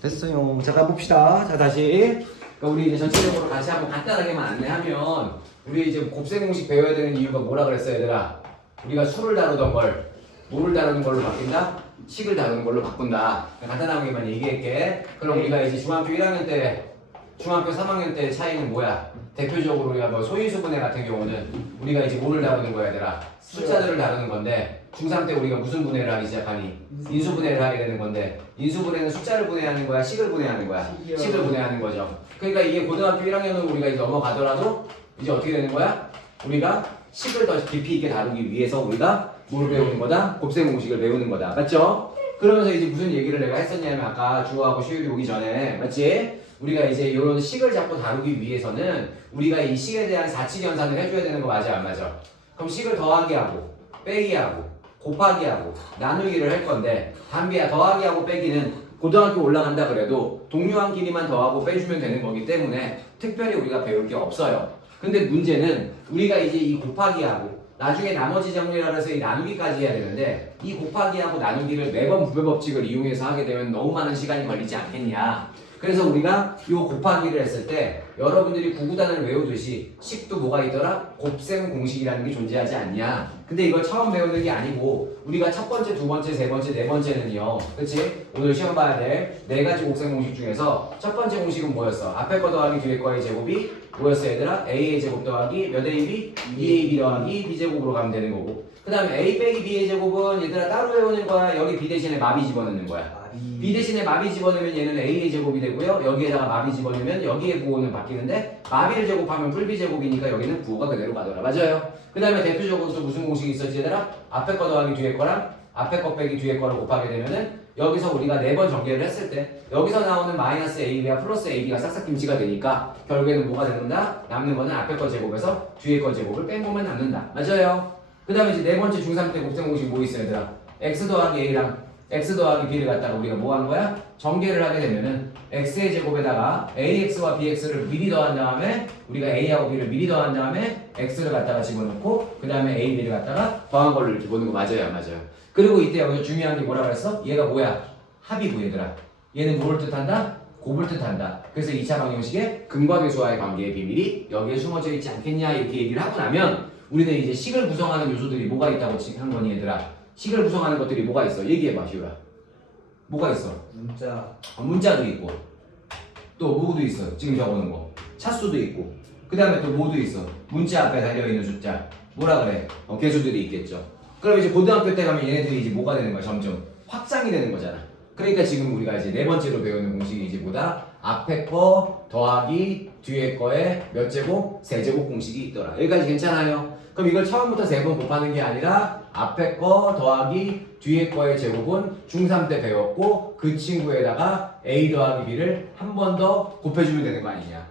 됐어요. 자, 가봅시다. 자, 다시. 그러니까 우리 이제 전체적으로 같이 한번 간단하게만 안내하면 우리 이제 곱셈 공식 배워야 되는 이유가 뭐라 그랬어, 얘들아? 우리가 수를 다루던 걸 뭐를 다루는 걸로 바뀐다? 식을 다루는 걸로 바꾼다. 간단하게만 얘기할게. 그럼 우리가 이제 중학교 1학년 때, 중학교 3학년 때 차이는 뭐야? 대표적으로 우리가 뭐 소인수 분해 같은 경우는 우리가 이제 뭐를 다루는 거야, 얘들아? 숫자들을 다루는 건데 중3 때 우리가 무슨 분해를 하기 시작하니? 인수 분해를 하게 되는 건데 인수 분해는 숫자를 분해하는 거야? 식을 분해하는 거야? 식을 분해하는 거죠. 그러니까 이게 고등학교 1학년으로 우리가 이제 넘어가더라도 이제 어떻게 되는 거야? 우리가 식을 더 깊이 있게 다루기 위해서 우리가 뭘 배우는 거다? 곱셈 공식을 배우는 거다. 맞죠? 그러면서 이제 무슨 얘기를 내가 했었냐면 아까 주호하고 시율이 오기 전에 맞지? 우리가 이제 이런 식을 잡고 다루기 위해서는 우리가 이 식에 대한 사칙 연산을 해줘야 되는 거 맞아 안 맞아? 그럼 식을 더하기 하고 빼기 하고 곱하기 하고 나누기를 할 건데 담비야 더하기 하고 빼기는 고등학교 올라간다 그래도 동료한끼리만 더하고 빼주면 되는 거기 때문에 특별히 우리가 배울 게 없어요. 근데 문제는 우리가 이제 이 곱하기하고 나중에 나머지 정리를 해서 이 나누기까지 해야 되는데 이 곱하기하고 나누기를 매번 부배 법칙을 이용해서 하게 되면 너무 많은 시간이 걸리지 않겠냐. 그래서 우리가 이 곱하기를 했을 때 여러분들이 구구단을 외우듯이 식도 뭐가 있더라? 곱셈 공식이라는 게 존재하지 않냐. 근데 이걸 처음 배우는 게 아니고 우리가 첫 번째, 두 번째, 세 번째, 네 번째는요. 그치? 오늘 시험 봐야 될 네 가지 곱셈 공식 중에서 첫 번째 공식은 뭐였어? 앞에 거 더하기 뒤에 거의 제곱이 뭐였어 얘들아? A의 제곱 더하기 몇 AB? 2AB 더하기 B제곱으로 가면 되는 거고 그 다음에 A 빼기 B의 제곱은 얘들아 따로 외우는 거야? 여기 B 대신에 마비 집어넣는 거야? B 대신에 마비 집어넣으면 얘는 A의 제곱이 되고요. 여기에다가 마비 집어넣으면 여기에 부호는 바뀌는데 마비를 제곱하면 뿔비 제곱이니까 여기는 부호가 그대로 가더라. 맞아요? 그 다음에 대표적으로 또 무슨 공식이 있었지 얘들아? 앞에 거 더하기 뒤에 거랑 앞에 거 빼기 뒤에 거를 곱하게 되면은 여기서 우리가 4번 전개를 했을 때 여기서 나오는 마이너스 AB와 플러스 AB가 싹싹 김치가 되니까 결국에는 뭐가 되는다? 남는 거는 앞에 거 제곱에서 뒤에 거 제곱을 뺀 것만 남는다. 맞아요? 그 다음에 이제 네 번째 중3 때 곱셈 공식 뭐 있어요 얘들아? X 더하기 A랑 X 더하기 B를 갖다가 우리가 뭐 한 거야? 전개를 하게 되면은 X의 제곱에다가 AX와 BX를 미리 더한 다음에 우리가 A하고 B를 미리 더한 다음에 X를 갖다가 집어넣고 그 다음에 A, B를 갖다가 더한 걸로 이렇게 보는 거 맞아요? 안 맞아요? 그리고 이때 여기서 중요한 게 뭐라 그랬어? 얘가 뭐야? 합이고 얘들아. 얘는 뭘 뜻한다? 곱을 뜻한다. 그래서 2차 방정식에 근과 계수와의 관계의 비밀이 여기에 숨어져 있지 않겠냐 이렇게 얘기를 하고 나면 우리는 이제 식을 구성하는 요소들이 뭐가 있다고 한 거니 얘들아? 식을 구성하는 것들이 뭐가 있어? 얘기해봐 시우라. 뭐가 있어? 문자도 있고 또 뭐도 있어? 지금 적어놓은 거 차수도 있고 그 다음에 또 뭐도 있어? 문자 앞에 달려있는 숫자 뭐라 그래? 개수들이 있겠죠. 그럼 이제 고등학교 때 가면 얘네들이 이제 뭐가 되는 거야? 점점 확장이 되는 거잖아. 그러니까 지금 우리가 이제 네 번째로 배우는 공식이 이제 뭐다? 앞에 거 더하기 뒤에 거에 몇 제곱? 세제곱 공식이 있더라. 여기까지 괜찮아요? 그럼 이걸 처음부터 세 번 곱하는 게 아니라 앞에 거 더하기 뒤에 거의 제곱은 중3 때 배웠고 그 친구에다가 A 더하기 B를 한 번 더 곱해주면 되는 거 아니냐.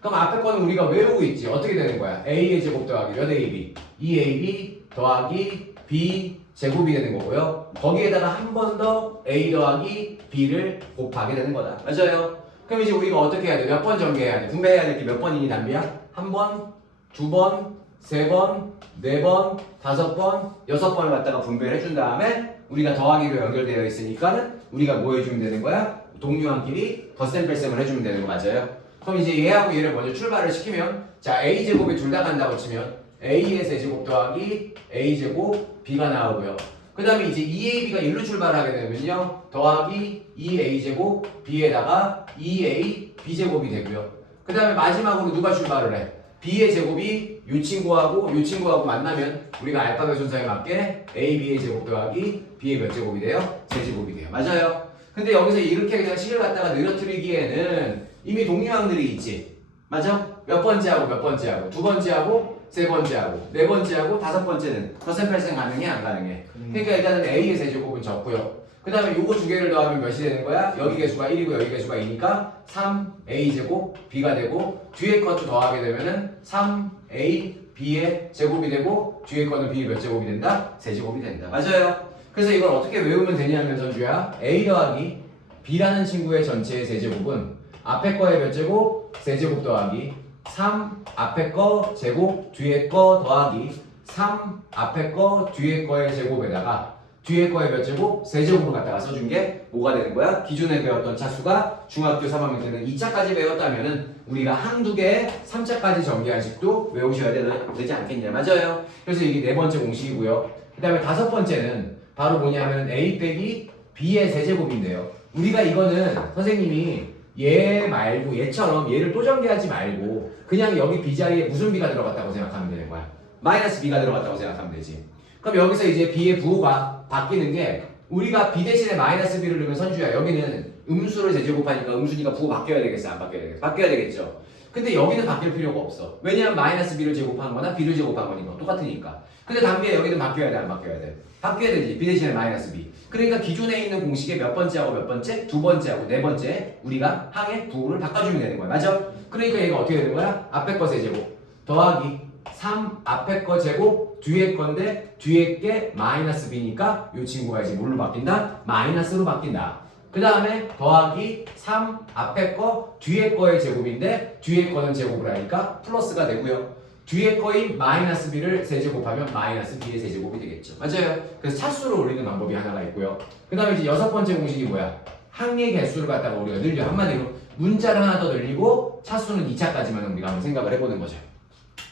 그럼 앞에 거는 우리가 외우고 있지. 어떻게 되는 거야? A의 제곱 더하기 몇 AB? 2AB 더하기 B 제곱이 되는 거고요. 거기에다가 한 번 더 A 더하기 B를 곱하게 되는 거다. 맞아요? 그럼 이제 우리가 어떻게 해야 돼? 몇 번 전개해야 돼? 분배해야 될 게 몇 번이니 담비야? 한 번, 두 번, 세 번, 네 번, 다섯 번, 여섯 번을 갖다가 분배를 해준 다음에 우리가 더하기로 연결되어 있으니까는 우리가 뭐 해주면 되는 거야? 동료한끼리 덧셈 뺄셈을 해주면 되는 거 맞아요? 그럼 이제 얘하고 얘를 먼저 출발을 시키면 자 A제곱이 둘 다 간다고 치면 A의 세제곱 더하기 A제곱 B가 나오고요. 그 다음에 이제 2AB가 1로 출발하게 되면요 더하기 2A제곱 B에다가 2A B제곱이 되고요. 그 다음에 마지막으로 누가 출발을 해? B의 제곱이 이 친구하고 만나면 우리가 알파벳 순서에 맞게 A, B의 제곱 더하기 B의 몇 제곱이 돼요? 세제곱이 돼요. 맞아요? 근데 여기서 이렇게 그냥 식을 갖다가 늘어뜨리기에는 이미 동료항들이 있지. 맞아? 몇 번째하고 몇 번째하고 두 번째하고 세 번째하고 네 번째하고 다섯 번째는 덧셈 뺄셈 가능해 안 가능해? 그러니까 일단은 A의 세제곱은 적고요. 그 다음에 요거 두 개를 더하면 몇이 되는 거야? 여기 개수가 1이고 여기 개수가 2니까 3a제곱 b가 되고 뒤에 것도 더하게 되면은 3a b의 제곱이 되고 뒤에 거는 b 몇 제곱이 된다? 세제곱이 된다. 맞아요? 그래서 이걸 어떻게 외우면 되냐면 전주야 a 더하기 b라는 친구의 전체의 세제곱은 앞에 거의 몇 제곱? 세제곱 더하기 3 앞에 거 제곱 뒤에 거 더하기 3 앞에 거 뒤에 거의 제곱에다가 뒤에 거에 몇 제곱? 세제곱을 갖다가 써준 게 뭐가 되는 거야? 기존에 배웠던 차수가 중학교 3학년 때는 2차까지 배웠다면은 우리가 한두 개 3차까지 전개한식도 외우셔야 되지 않겠냐. 맞아요. 그래서 이게 네 번째 공식이고요. 그 다음에 다섯 번째는 바로 뭐냐면 a 빼기 b의 세제곱인데요. 우리가 이거는 선생님이 얘 말고 얘처럼 얘를 또 전개하지 말고 그냥 여기 b 자리에 무슨 b가 들어갔다고 생각하면 되는 거야. 마이너스 b가 들어갔다고 생각하면 되지. 그럼 여기서 이제 b의 부호가 바뀌는 게 우리가 b 대신에 마이너스 b를 넣으면 선주야 여기는 음수를 제제곱하니까 음수니까 부호 바뀌어야 되겠어? 안 바뀌어야 되겠어? 바뀌어야 되겠죠. 근데 여기는 바뀔 필요가 없어. 왜냐하면 마이너스 b를 제곱한 거나 b를 제곱한 거니까 똑같으니까. 근데 담비야 여기는 바뀌어야 돼? 안 바뀌어야 돼? 바뀌어야 되지. b 대신에 마이너스 b. 그러니까 기존에 있는 공식의 몇 번째하고 몇 번째? 두 번째하고 네 번째 우리가 항의 부호를 바꿔주면 되는 거야. 맞아? 그러니까 얘가 어떻게 되는 거야? 앞에 거 세제곱 더하기 3 앞에 거 제곱 뒤에 건데 뒤에 게 마이너스 b니까 이 친구가 이제 뭘로 바뀐다? 마이너스로 바뀐다. 그 다음에 더하기 3 앞에 거 뒤에 거의 제곱인데 뒤에 거는 제곱을 하니까 플러스가 되고요. 뒤에 거인 마이너스 b를 세제곱하면 마이너스 b의 세제곱이 되겠죠. 맞아요. 그래서 차수를 올리는 방법이 하나가 있고요. 그 다음에 이제 여섯 번째 공식이 뭐야? 항의 개수를 갖다가 우리가 늘려. 한마디로 문자를 하나 더 늘리고 차수는 2차까지만 우리가 한번 생각을 해보는 거죠.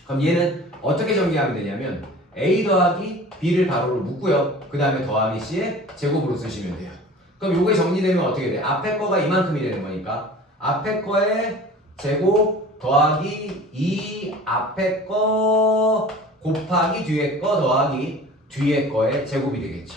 그럼 얘는 어떻게 전개하면 되냐면 a 더하기 b를 바로로 묶고요. 그 다음에 더하기 c의 제곱으로 쓰시면 돼요. 그럼 요게 정리되면 어떻게 돼? 앞에 거가 이만큼이 되는 거니까 앞에 거의 제곱 더하기 2 앞에 거 곱하기 뒤에 거 더하기 뒤에 거의 제곱이 되겠죠.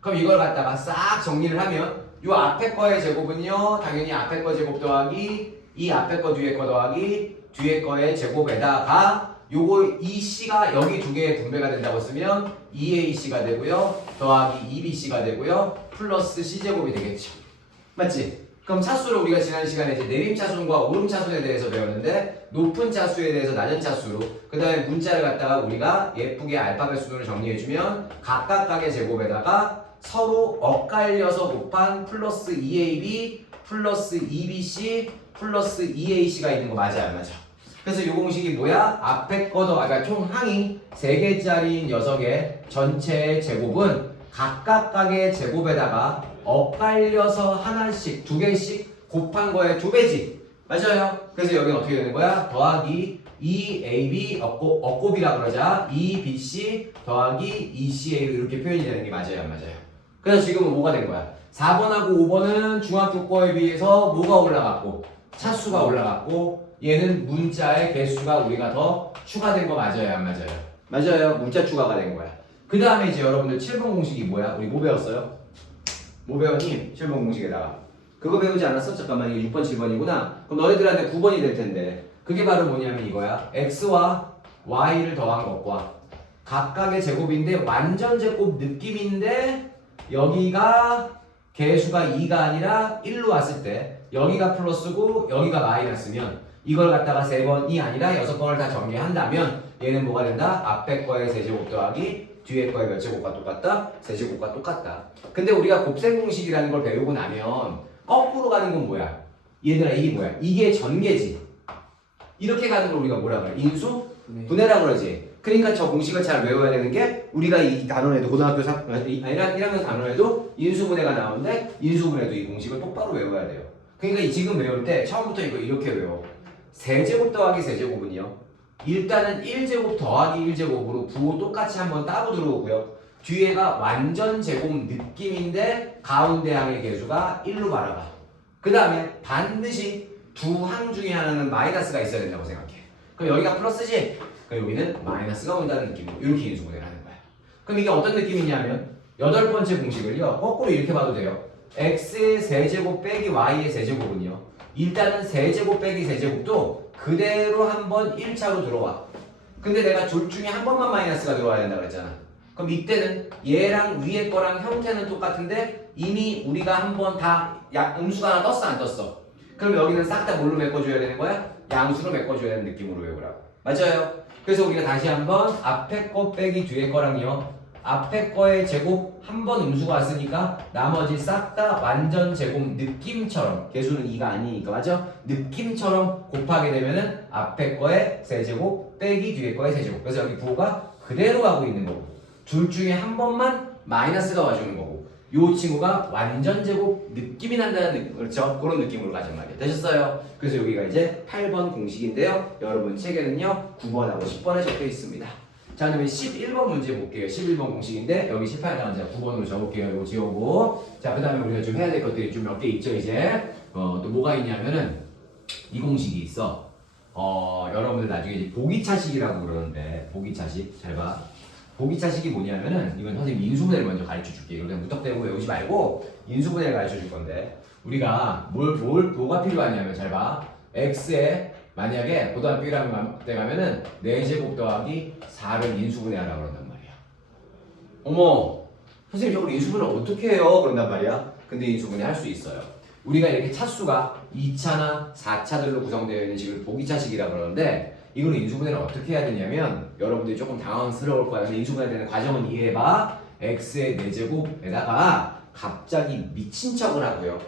그럼 이걸 갖다가 싹 정리를 하면 요 앞에 거의 제곱은요 당연히 앞에 거 제곱 더하기 이 앞에 거 뒤에 거 더하기 뒤에 거의 제곱에다가 요거 EC가 여기 두 개의 분배가 된다고 쓰면 2AC가 되고요. 더하기 2BC가 되고요. 플러스 C제곱이 되겠죠. 맞지? 그럼 차수를 우리가 지난 시간에 이제 내림 차수과 오름 차수에 대해서 배웠는데 높은 차수에 대해서 낮은 차수로 그 다음에 문자를 갖다가 우리가 예쁘게 알파벳 순으로 정리해주면 각각각의 제곱에다가 서로 엇갈려서 곱한 플러스 2AB 플러스 2BC 플러스 2AC가 있는 거 맞아 안 맞아? 그래서 이 공식이 뭐야? 앞에 거더 그러니까 총 항이 3개짜리인 녀석의 전체의 제곱은 각각각의 제곱에다가 엇갈려서 하나씩 2개씩 곱한 거의 2배지. 맞아요. 그래서 여기는 어떻게 되는 거야? 더하기 2AB 엇곱이라 그러자 2BC 더하기 2CA로 이렇게 표현이 되는 게 맞아요 안 맞아요? 그래서 지금은 뭐가 된 거야? 4번하고 5번은 중학교 거에 비해서 뭐가 올라갔고 차수가 올라갔고 얘는 문자의 개수가 우리가 더 추가된 거 맞아요 안 맞아요? 맞아요. 문자 추가가 된 거야. 그 다음에 이제 여러분들 7번 공식이 뭐야? 우리 뭐 배웠어요? 뭐 배웠니? 7번 공식에다가 그거 배우지 않았어? 잠깐만 이게 6번 7번이구나. 그럼 너희들한테 9번이 될 텐데 그게 바로 뭐냐면 이거야. x와 y를 더한 것과 각각의 제곱인데 완전 제곱 느낌인데 여기가 개수가 2가 아니라 1로 왔을 때 여기가 플러스고 여기가 마이너스면 이걸 갖다가 3번이 아니라 6번을 다 정리한다면 얘는 뭐가 된다? 앞에 거의 세제곱 더하기 뒤에 거의 몇 제곱과 똑같다? 세제곱과 똑같다. 근데 우리가 곱셈 공식이라는 걸 배우고 나면 거꾸로 가는 건 뭐야? 얘들아 이게 뭐야? 이게 전개지. 이렇게 가는 걸 우리가 뭐라 그래? 인수? 분해라 그러지. 그러니까 저 공식을 잘 외워야 되는 게 우리가 이 단원에도 고등학교 1학년 단원에도 인수분해가 나오는데 인수분해도 이 공식을 똑바로 외워야 돼요. 그러니까 지금 외울 때 처음부터 이거 이렇게 외워. 세제곱 더하기 세제곱은요. 일단은 1제곱 더하기 1제곱으로 부호 똑같이 한번 따로 들어오고요. 뒤에가 완전 제곱 느낌인데 가운데 항의 개수가 1로 바라봐. 그 다음에 반드시 두 항 중에 하나는 마이너스가 있어야 된다고 생각해. 그럼 여기가 플러스지? 그럼 여기는 마이너스가 온다는 느낌으로 이렇게 인수분해를 하는 거야. 그럼 이게 어떤 느낌이냐면 8번째 공식을요. 거꾸로 이렇게 봐도 돼요. x의 세제곱 빼기 y의 세제곱은요. 일단은 세제곱 빼기 세제곱도 그대로 한번 1차로 들어와. 근데 내가 둘 중에 한 번만 마이너스가 들어와야 된다 그랬잖아. 그럼 이때는 얘랑 위에 거랑 형태는 똑같은데 이미 우리가 한번 다 음수가 하나 떴어 안 떴어? 그럼 여기는 싹 다 뭘로 메꿔줘야 되는 거야? 양수로 메꿔줘야 되는 느낌으로 외우라고. 맞아요. 그래서 우리가 다시 한번 앞에 거 빼기 뒤에 거랑요. 앞에 거의 제곱 한 번 음수가 왔으니까 나머지 싹 다 완전 제곱 느낌처럼 개수는 2가 아니니까 맞죠? 느낌처럼 곱하게 되면은 앞에 거의 세제곱 빼기 뒤에 거의 세제곱. 그래서 여기 부호가 그대로 가고 있는 거고 둘 중에 한 번만 마이너스가 와주는 거고 요 친구가 완전 제곱 느낌이 난다는 느낌, 그렇죠? 그런 느낌으로 가진 말이에요. 되셨어요? 그래서 여기가 이제 8번 공식인데요. 여러분 책에는요 9번하고 10번에 적혀 있습니다. 자, 그러면 11번 문제 볼게요. 11번 공식인데 여기 18 나온 자 9번으로 적을게요. 이거 지우고. 자, 그 다음에 우리가 좀 해야 될 것들이 좀 몇 개 있죠. 이제 또 뭐가 있냐면은 이 공식이 있어. 여러분들 나중에 이제 보기차식이라고 그러는데 보기차식 잘 봐. 보기차식이 뭐냐면은 이건 선생님 인수분해를 먼저 가르쳐 줄게요. 이거 그냥 무턱대고 외우지 말고 인수분해를 가르쳐 줄 건데 우리가 뭐가 필요하냐면 잘 봐. x에 만약에 고등학교 1학년 때 가면은 4제곱 더하기 4를 인수분해하라고 그런단 말이야. 어머, 선생님 저걸 인수분해 어떻게 해요? 그런단 말이야. 근데 인수분해 할 수 있어요. 우리가 이렇게 차수가 2차나 4차들로 구성되어 있는 식을 보기차식이라고 그러는데 이걸 인수분해를 어떻게 해야 되냐면 여러분들이 조금 당황스러울 거야. 근데 인수분해 되는 과정은 이해해봐. x의 4제곱에다가 갑자기 미친 척을 하고요.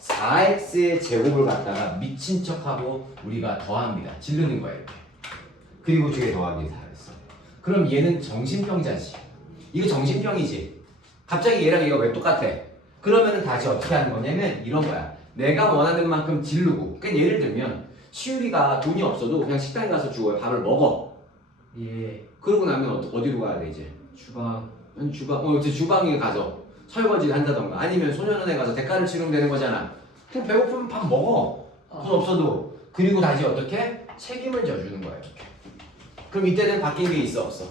4x의 제곱을 갖다가 미친 척하고 우리가 더합니다. 질르는 거예요. 그리고 뒤에 더하기 4했어. 그럼 얘는 정신병자지. 이거 정신병이지. 갑자기 얘랑 얘가 왜 똑같아? 그러면은 다시 어떻게 하는 거냐면 이런 거야. 내가 원하는 만큼 질르고. 그러니까 예를 들면 시우리가 돈이 없어도 그냥 식당에 가서 주고 밥을 먹어. 예. 그러고 나면 어디로 가야 돼 이제? 주방. 이제 주방에 가서 설거지를 한다던가 아니면 소년원에 가서 대가를 치르면 되는 거잖아. 그냥 배고프면 밥 먹어. 돈 없어도. 그리고 다시 어떻게? 책임을 져주는 거야 이렇게. 그럼 이때는 바뀐 게 있어 없어?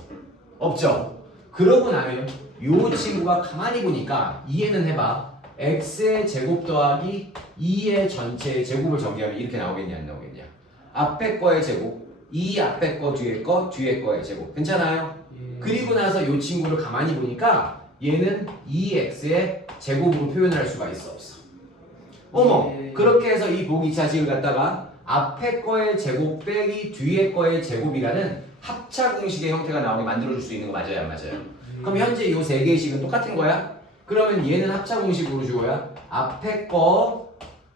없죠. 그러고 나면 요 친구가 가만히 보니까 이해는 해봐. x의 제곱 더하기 2의 전체의 제곱을 정리하면 이렇게 나오겠냐 안 나오겠냐. 앞에 거의 제곱, 이 앞에 거 뒤에 거 뒤에 거의 제곱. 괜찮아요? 예. 그리고 나서 요 친구를 가만히 보니까 얘는 2x의 제곱으로 표현할 수가 있어 없어? 어머, 예. 그렇게 해서 이 보기차식을 갖다가 앞에 거의 제곱 빼기 뒤에 거의 제곱이라는 합차 공식의 형태가 나오게 만들어줄 수 있는 거 맞아요 안 맞아요? 그럼 현재 요 세 개의 식은 똑같은 거야? 그러면 얘는 합차 공식으로 주어야 앞에 거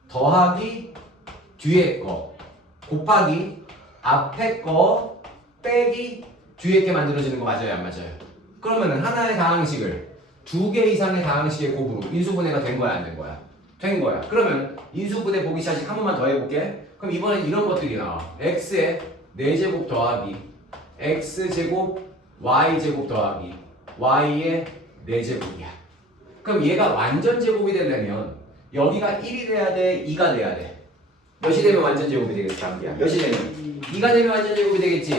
더하기 뒤에 거 곱하기 앞에 거 빼기 뒤에 게 만들어지는 거 맞아요 안 맞아요? 그러면은 하나의 다항식을 2개 이상의 다항식의 곱으로 인수분해가 된 거야 안 된 거야? 된 거야. 그러면 인수분해 보기차식 한 번만 더 해볼게. 그럼 이번엔 이런 것들이 나와. x의 4제곱 더하기 x제곱 y제곱 더하기 y의 4제곱이야. 그럼 얘가 완전 제곱이 되려면 여기가 1이 돼야 돼? 2가 돼야 돼? 몇이 되면 완전 제곱이 되겠어? 장비야. 몇이 되면? 2가 되면 완전 제곱이 되겠지?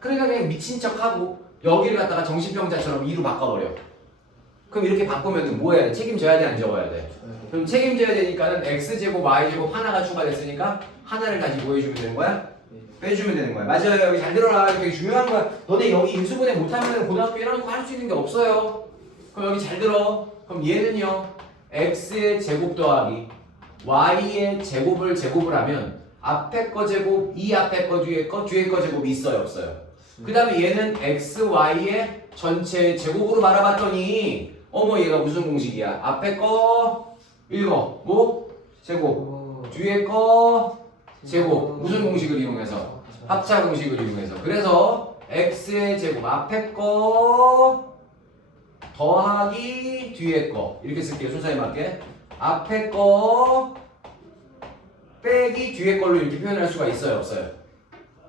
그러니까 그냥 미친 척하고 여기를 갖다가 정신병자처럼 2로 바꿔버려. 그럼 이렇게 바꾸면 뭐 해야 돼? 책임져야 돼? 안 져야 돼? 그럼 책임져야 되니까는 x제곱 y제곱 하나가 추가됐으니까 하나를 다시 뭐 해주면 되는 거야? 빼주면 되는 거야. 맞아요. 여기 잘 들어라. 이게 되게 중요한 거야. 너네 여기 인수분해 못하면 고등학교 1학년 할 수 있는 게 없어요. 그럼 여기 잘 들어. 그럼 얘는요. x의 제곱 더하기 y의 제곱을 하면 앞에 거 제곱, 이 앞에 거 뒤에 거 제곱이 있어요 없어요? 그 다음에 얘는 x, y의 전체 제곱으로 말아봤더니 어머 얘가 무슨 공식이야? 앞에 거 읽어. 뭐? 제곱. 뒤에 거 제곱. 무슨 공식을 이용해서? 합차 공식을 이용해서. 그래서 x의 제곱 앞에 거 더하기 뒤에 거 이렇게 쓸게요. 순서에 맞게. 앞에 거 빼기 뒤에 걸로 이렇게 표현할 수가 있어요 없어요?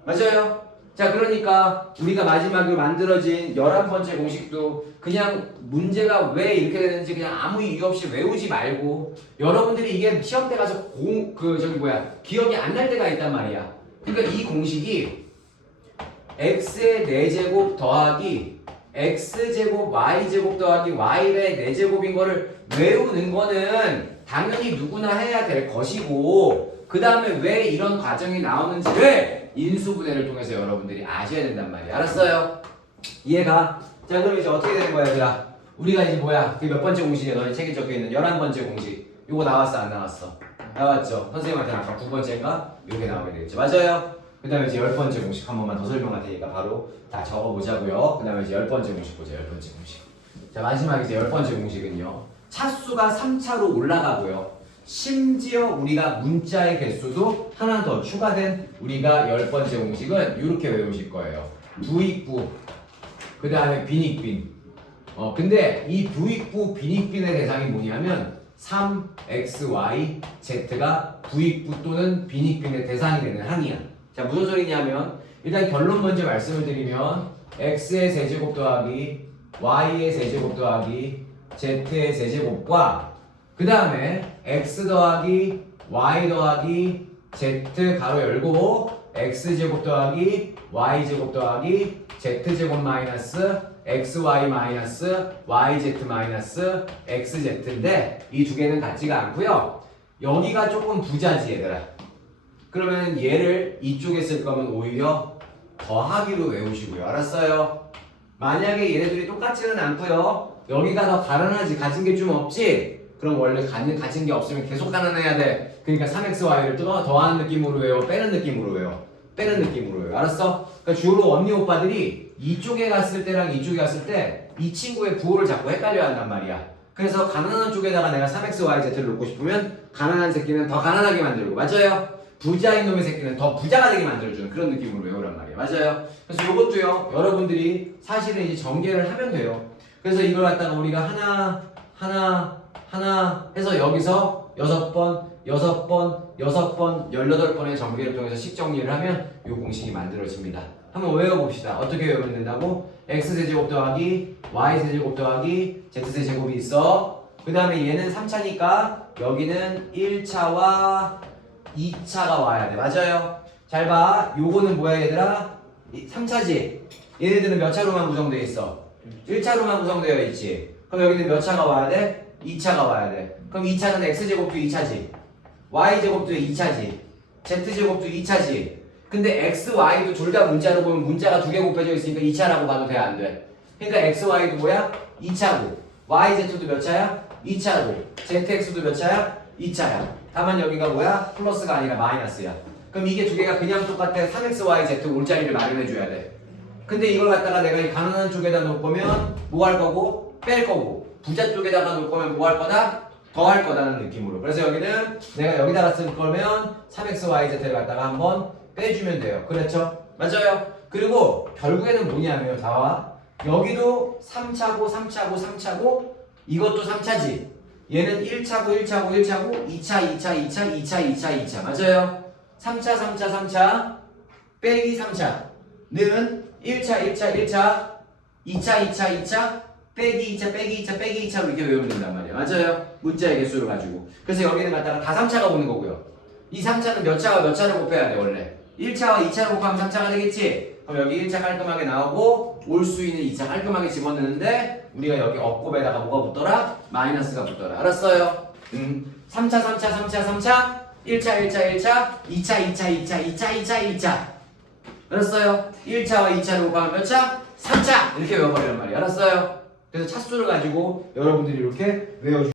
맞아요? 자, 그러니까 우리가 마지막으로 만들어진 11번째 공식도 그냥 문제가 왜 이렇게 되는지 그냥 아무 이유 없이 외우지 말고 여러분들이 이게 시험 때 가서 기억이 안 날 때가 있단 말이야. 그러니까 이 공식이 x의 4제곱 더하기 x제곱 y제곱 더하기 y의 4제곱인 거를 외우는 거는 당연히 누구나 해야 될 것이고 그 다음에 왜 이런 과정이 나오는지를 인수분해를 통해서 여러분들이 아셔야 된단 말이야. 알았어요? 이해가? 자, 그럼 이제 어떻게 되는 거야 얘들아? 우리가 이제 뭐야? 그게 몇 번째 공식이야? 너네 책에 적혀있는 11번째 공식. 요거 나왔어 안 나왔어? 나왔죠? 선생님한테는 아까 9번째인가? 이렇게 나오게 되겠죠. 맞아요? 그 다음에 이제 10번째 공식 한 번만 더 설명할 테니까 바로 다 적어보자고요. 그 다음에 이제 10번째 공식 보자. 10번째 공식. 자, 마지막 이제 10번째 공식은요. 차수가 3차로 올라가고요. 심지어 우리가 문자의 개수도 하나 더 추가된 우리가 10번째 공식은 이렇게 외우실 거예요. 부익부, 그 다음에 빈익빈, 근데 이 부익부 빈익빈의 대상이 뭐냐면 3xy z가 부익부 또는 빈익빈의 대상이 되는 항이야. 자, 무슨 소리냐면 일단 결론 먼저 말씀을 드리면 x의 세제곱 더하기 y의 세제곱 더하기 z의 세제곱과 그 다음에 x 더하기 y 더하기 z 가로 열고 x제곱 더하기 y제곱 더하기 z제곱 마이너스 xy 마이너스 yz 마이너스 xz인데 이 두 개는 같지가 않고요. 여기가 조금 부자지 얘들아. 그러면 얘를 이쪽에 쓸 거면 오히려 더하기로 외우시고요. 알았어요? 만약에 얘네들이 똑같지는 않고요. 여기가 더 가난하지 가진 게 좀 없지? 그럼 원래 가진 게 없으면 계속 가난해야 돼. 그러니까 3xy를 더하는 느낌으로 외워, 빼는 느낌으로 외워. 빼는 느낌으로 외워. 알았어? 그러니까 주로 언니 오빠들이 이쪽에 갔을 때랑 이쪽에 갔을 때 이 친구의 부호를 자꾸 헷갈려 한단 말이야. 그래서 가난한 쪽에다가 내가 3xyz를 놓고 싶으면 가난한 새끼는 더 가난하게 만들고, 맞아요? 부자인 놈의 새끼는 더 부자가 되게 만들어주는 그런 느낌으로 외우란 말이야. 맞아요? 그래서 이것도요, 여러분들이 사실은 이제 전개를 하면 돼요. 그래서 이걸 갖다가 우리가 하나 해서 여기서 6번, 18번의 전개를 통해서 식 정리를 하면 이 공식이 만들어집니다. 한번 외워봅시다. 어떻게 외우면 된다고? x세제곱 더하기 y세제곱 더하기 z세제곱이 있어. 그 다음에 얘는 3차니까 여기는 1차와 2차가 와야 돼. 맞아요? 잘 봐. 요거는 뭐야 얘들아? 3차지? 얘네들은 몇 차로만 구성되어 있어? 1차로만 구성되어 있지. 그럼 여기는 몇 차가 와야 돼? 2차가 와야 돼. 그럼 2차는 x제곱도 2차지. y제곱도 2차지. z제곱도 2차지. 근데 x, y도 둘 다 문자로 보면 문자가 두 개 곱해져 있으니까 2차라고 봐도 돼, 안 돼? 그러니까 x, y도 뭐야? 2차고 y, z도 몇 차야? 2차고 zx도 몇 차야? 2차야. 다만 여기가 뭐야? 플러스가 아니라 마이너스야. 그럼 이게 두 개가 그냥 똑같아. 3x, y, z 올자리를 마련해줘야 돼. 근데 이걸 갖다가 내가 이 가난한 쪽에다 놓을 거면 뭐 할 거고? 뺄 거고. 부자 쪽에다가 놓을 거면 뭐 할 거다? 더 할 거다는 느낌으로. 그래서 여기는 내가 여기다가 쓸 거면 3x, y, z를 갖다가 한번 빼주면 돼요. 그렇죠? 맞아요? 그리고 결국에는 뭐냐면 나와 여기도 3차고 이것도 3차지. 얘는 1차고 2차 맞아요? 3차 빼기 3차는 1차 2차 빼기 2차 이렇게 외우면 된단 말이야. 맞아요? 문자의 개수를 가지고. 그래서 여기는 갖다가 다 3차가 오는 거고요. 이 3차는 몇 차를 곱해야 돼 원래? 1차와 2차를 곱하면 3차가 되겠지? 그럼 여기 1차 깔끔하게 나오고 올 수 있는 2차 깔끔하게 집어넣는데 우리가 여기 억곱에다가 뭐가 붙더라? 마이너스가 붙더라. 알았어요? 3차 1차 2차 알았어요? 1차와 2차를 곱하면 몇 차? 3차! 이렇게 외워버리란 말이야. 알았어요? 그래서 차수를 가지고 여러분들이 이렇게 외워주